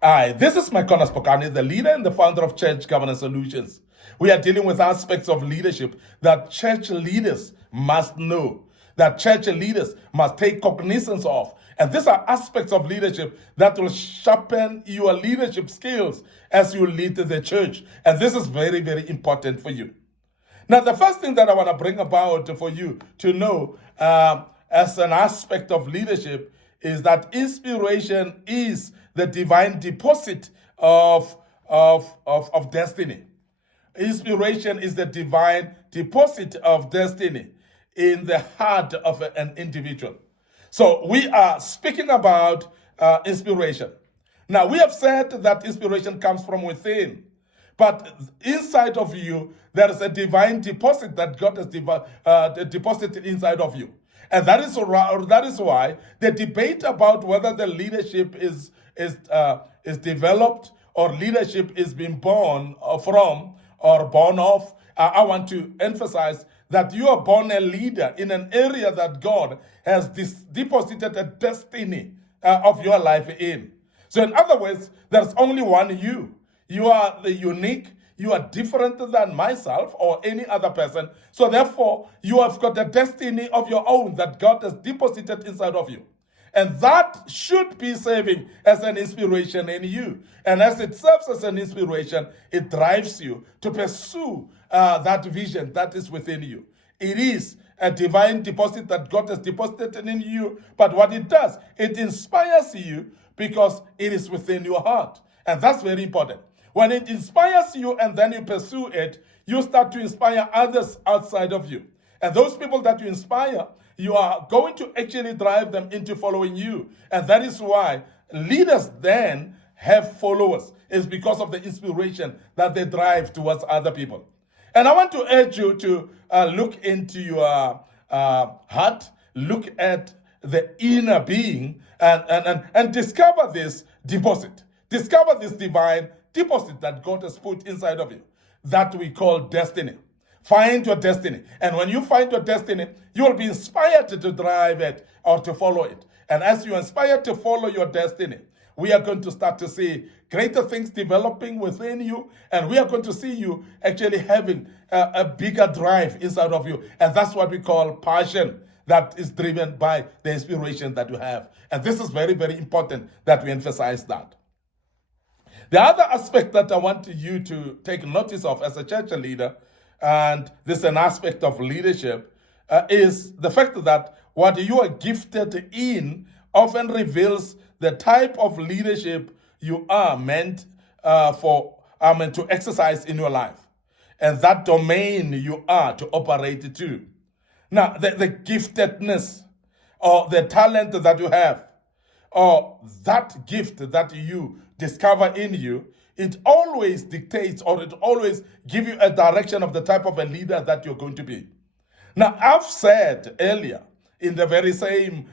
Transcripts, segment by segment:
Hi, this is Micornus Phokane, the leader and the founder of Church Governance Solutions. We are dealing with aspects of leadership that church leaders must know, that church leaders must take cognizance of. And these are aspects of leadership that will sharpen your leadership skills as you lead the church. And this is very, very important for you. Now, the first thing that I want to bring about for you to know as an aspect of leadership is that inspiration is the divine deposit of destiny. Inspiration is the divine deposit of destiny in the heart of an individual. So we are speaking about inspiration. Now, we have said that inspiration comes from within. But inside of you, there is a divine deposit that God has deposited inside of you. And that is why the debate about whether the leadership is developed or leadership is being born from or born of, I want to emphasize that you are born a leader in an area that God has deposited a destiny of your life in. So in other words, there's only one you. You are the unique, you are different than myself or any other person. So therefore, you have got a destiny of your own that God has deposited inside of you. And that should be serving as an inspiration in you. And as it serves as an inspiration, it drives you to pursue that vision that is within you. It is a divine deposit that God has deposited in you. But what it does, it inspires you because it is within your heart. And that's very important. When it inspires you and then you pursue it, you start to inspire others outside of you. And those people that you inspire, you are going to actually drive them into following you. And that is why leaders then have followers. It's because of the inspiration that they drive towards other people. And I want to urge you to look into your heart, look at the inner being, and discover this deposit. Discover this divine deposit that God has put inside of you that we call destiny. Find your destiny. And when you find your destiny, you will be inspired to drive it or to follow it. And as you are inspired to follow your destiny, we are going to start to see greater things developing within you. And we are going to see you actually having a bigger drive inside of you. And that's what we call passion, that is driven by the inspiration that you have. And this is very, very important that we emphasize that. The other aspect that I want you to take notice of as a church leader, and this is an aspect of leadership, is the fact that what you are gifted in often reveals the type of leadership you are meant to exercise in your life, and that domain you are to operate to. Now, the giftedness or the talent that you have, or that gift that you discover in you, it always dictates or it always gives you a direction of the type of a leader that you're going to be. Now, I've said earlier in the very same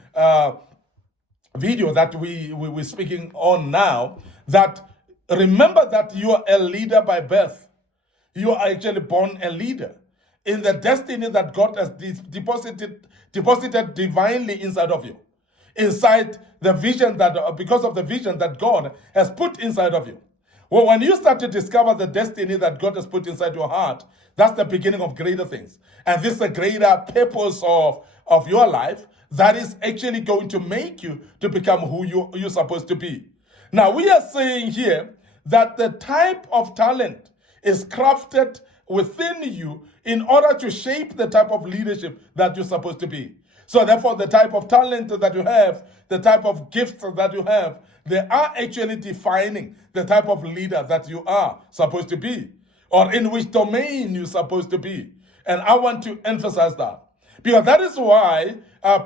video that we're speaking on now, that remember that you are a leader by birth. You are actually born a leader in the destiny that God has deposited divinely inside of you, inside the vision because of the vision that God has put inside of you. Well, when you start to discover the destiny that God has put inside your heart, that's the beginning of greater things. And this is a greater purpose of your life that is actually going to make you to become who you're supposed to be. Now, we are saying here that the type of talent is crafted within you in order to shape the type of leadership that you're supposed to be. So therefore, the type of talent that you have, the type of gifts that you have, they are actually defining the type of leader that you are supposed to be, or in which domain you're supposed to be. And I want to emphasize that. Because that is why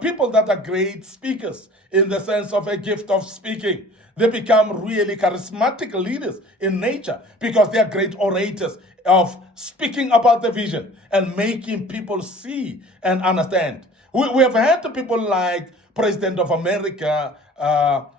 people that are great speakers, in the sense of a gift of speaking, they become really charismatic leaders in nature because they are great orators of speaking about the vision and making people see and understand. We have had people like President of America, Barack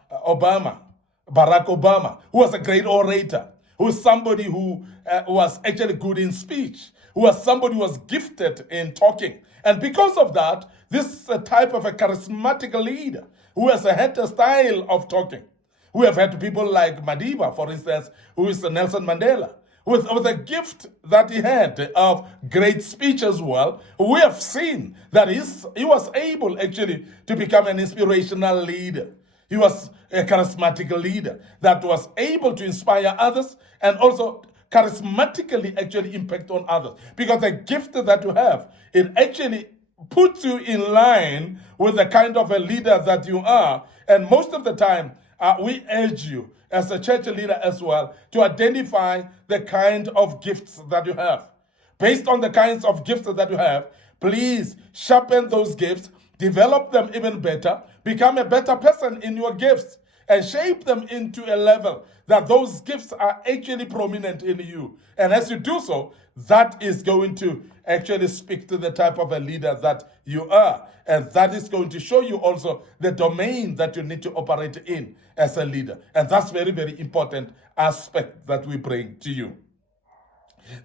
Obama, who was a great orator, who was somebody who was actually good in speech, who was somebody who was gifted in talking. And because of that, this is a type of a charismatic leader who has a style of talking. We have had people like Madiba, for instance, who is Nelson Mandela, with a gift that he had of great speech as well. We have seen that he was able actually to become an inspirational leader. He was a charismatic leader that was able to inspire others and also charismatically actually impact on others. Because the gift that you have, it actually puts you in line with the kind of a leader that you are. And most of the time, we urge you as a church leader as well to identify the kind of gifts that you have. Based on the kinds of gifts that you have, please sharpen those gifts, develop them even better, become a better person in your gifts, and shape them into a level that those gifts are actually prominent in you. And as you do so, that is going to actually speak to the type of a leader that you are. And that is going to show you also the domain that you need to operate in as a leader. And that's very, very important aspect that we bring to you.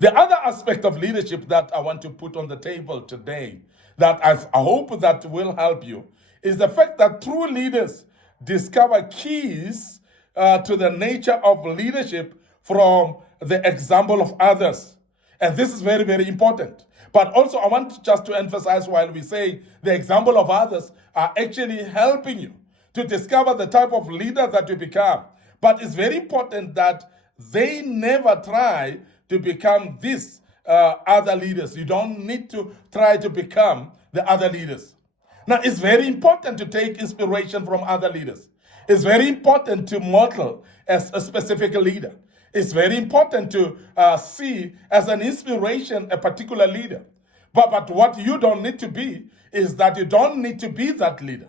The other aspect of leadership that I want to put on the table today, that I hope that will help you, is the fact that true leaders discover keys to the nature of leadership from the example of others. And this is very, very important. But also I want just to emphasize, while we say the example of others are actually helping you to discover the type of leader that you become. But it's very important that they never try to become these other leaders. You don't need to try to become the other leaders. Now, it's very important to take inspiration from other leaders. It's very important to model as a specific leader. It's very important to see as an inspiration a particular leader. But what you don't need to be is that you don't need to be that leader.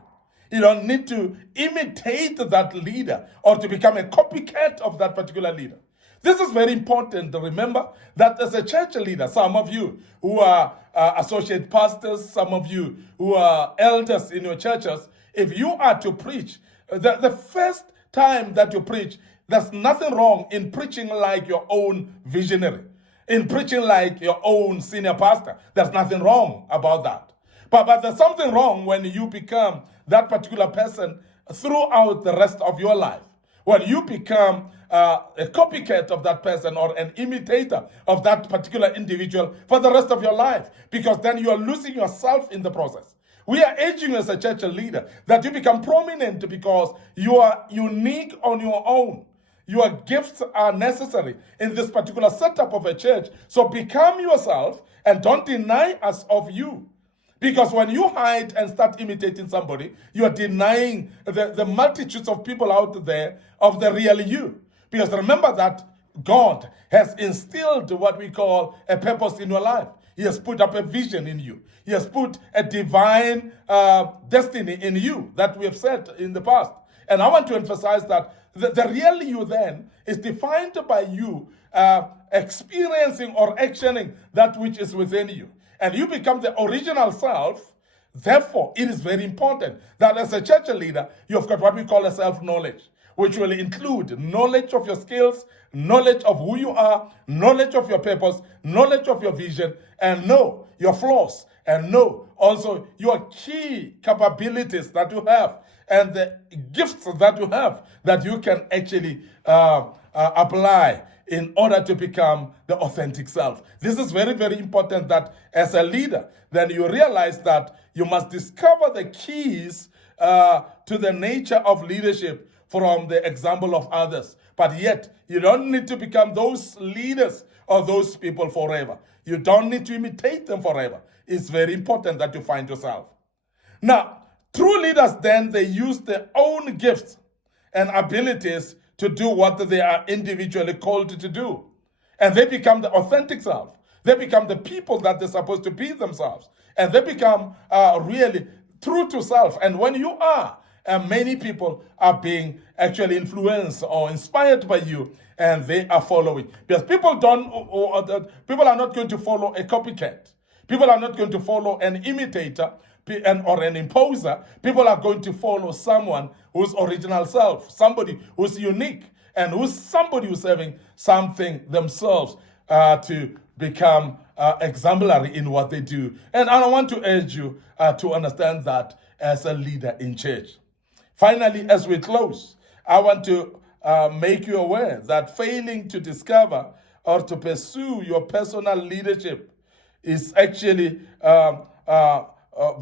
You don't need to imitate that leader or to become a copycat of that particular leader. This is very important to remember that as a church leader, some of you who are associate pastors, some of you who are elders in your churches, if you are to preach, the first time that you preach, there's nothing wrong in preaching like your own visionary, in preaching like your own senior pastor. There's nothing wrong about that. But there's something wrong when you become that particular person throughout the rest of your life. When you become a copycat of that person or an imitator of that particular individual for the rest of your life, because then you are losing yourself in the process. We are urging you as a church leader that you become prominent because you are unique on your own. Your gifts are necessary in this particular setup of a church. So become yourself and don't deny us of you. Because when you hide and start imitating somebody, you are denying the multitudes of people out there of the real you. Because remember that God has instilled what we call a purpose in your life. He has put up a vision in you. He has put a divine destiny in you that we have said in the past. And I want to emphasize that the real you then is defined by you experiencing or actioning that which is within you. And you become the original self. Therefore, it is very important that as a church leader, you've got what we call a self-knowledge, which will include knowledge of your skills, knowledge of who you are, knowledge of your purpose, knowledge of your vision, and know your flaws, and know also your key capabilities that you have, and the gifts that you have that you can actually apply in order to become the authentic self. This is very, very important that as a leader, then you realize that you must discover the keys to the nature of leadership from the example of others. But yet, you don't need to become those leaders or those people forever. You don't need to imitate them forever. It's very important that you find yourself. Now, true leaders then, they use their own gifts and abilities to do what they are individually called to do. And they become the authentic self. They become the people that they're supposed to be themselves. And they become really true to self. And when you are, many people are being actually influenced or inspired by you, and they are following. Because people are not going to follow a copycat. People are not going to follow an imitator or an imposer. People are going to follow someone who's original self, somebody who's unique, and somebody who's having something themselves to become exemplary in what they do. And I want to urge you to understand that as a leader in church. Finally, as we close, I want to make you aware that failing to discover or to pursue your personal leadership is actually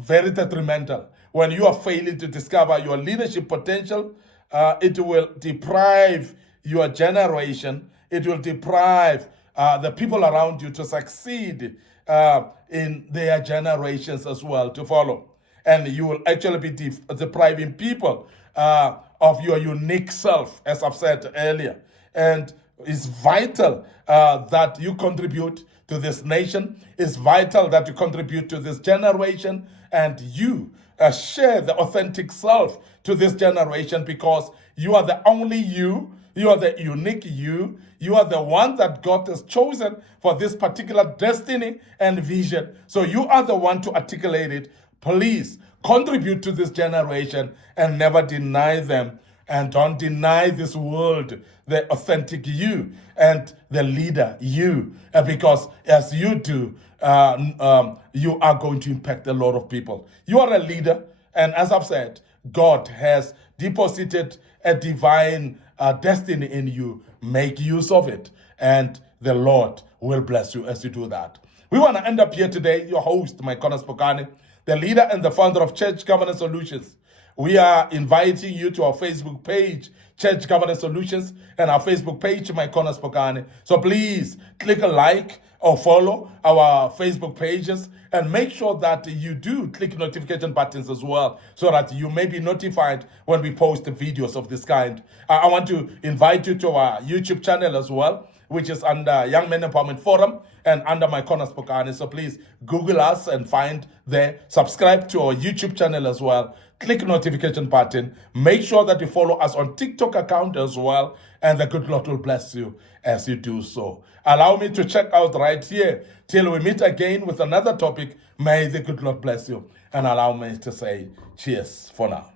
very detrimental. When you are failing to discover your leadership potential, it will deprive your generation, it will deprive the people around you to succeed in their generations as well to follow. And you will actually be depriving people of your unique self, as I've said earlier. And it's vital that you contribute to this nation. It's vital that you contribute to this generation, and you share the authentic self to this generation, because you are the only you. You are the unique you. You are the one that God has chosen for this particular destiny and vision. So you are the one to articulate it. Please contribute to this generation and never deny them. And don't deny this world the authentic you and the leader you. Because as you do, you are going to impact a lot of people. You are a leader. And as I've said, God has deposited a divine destiny in you. Make use of it, and the Lord will bless you as you do that. We want to end up here today. Your host, Micornus Phokane, the leader and the founder of Church Governance Solutions. We are inviting you to our Facebook page, Church Governance Solutions, and our Facebook page, Micornus Phokane. So please click a like or follow our Facebook pages, and make sure that you do click notification buttons as well, so that you may be notified when we post videos of this kind. I want to invite you to our YouTube channel as well, which is under Young Men Empowerment Forum and under Micornus Phokane. So please Google us and find there. Subscribe to our YouTube channel as well. Click notification button. Make sure that you follow us on TikTok account as well, and the good Lord will bless you as you do so. Allow me to check out right here till we meet again with another topic. May the good Lord bless you, and allow me to say cheers for now.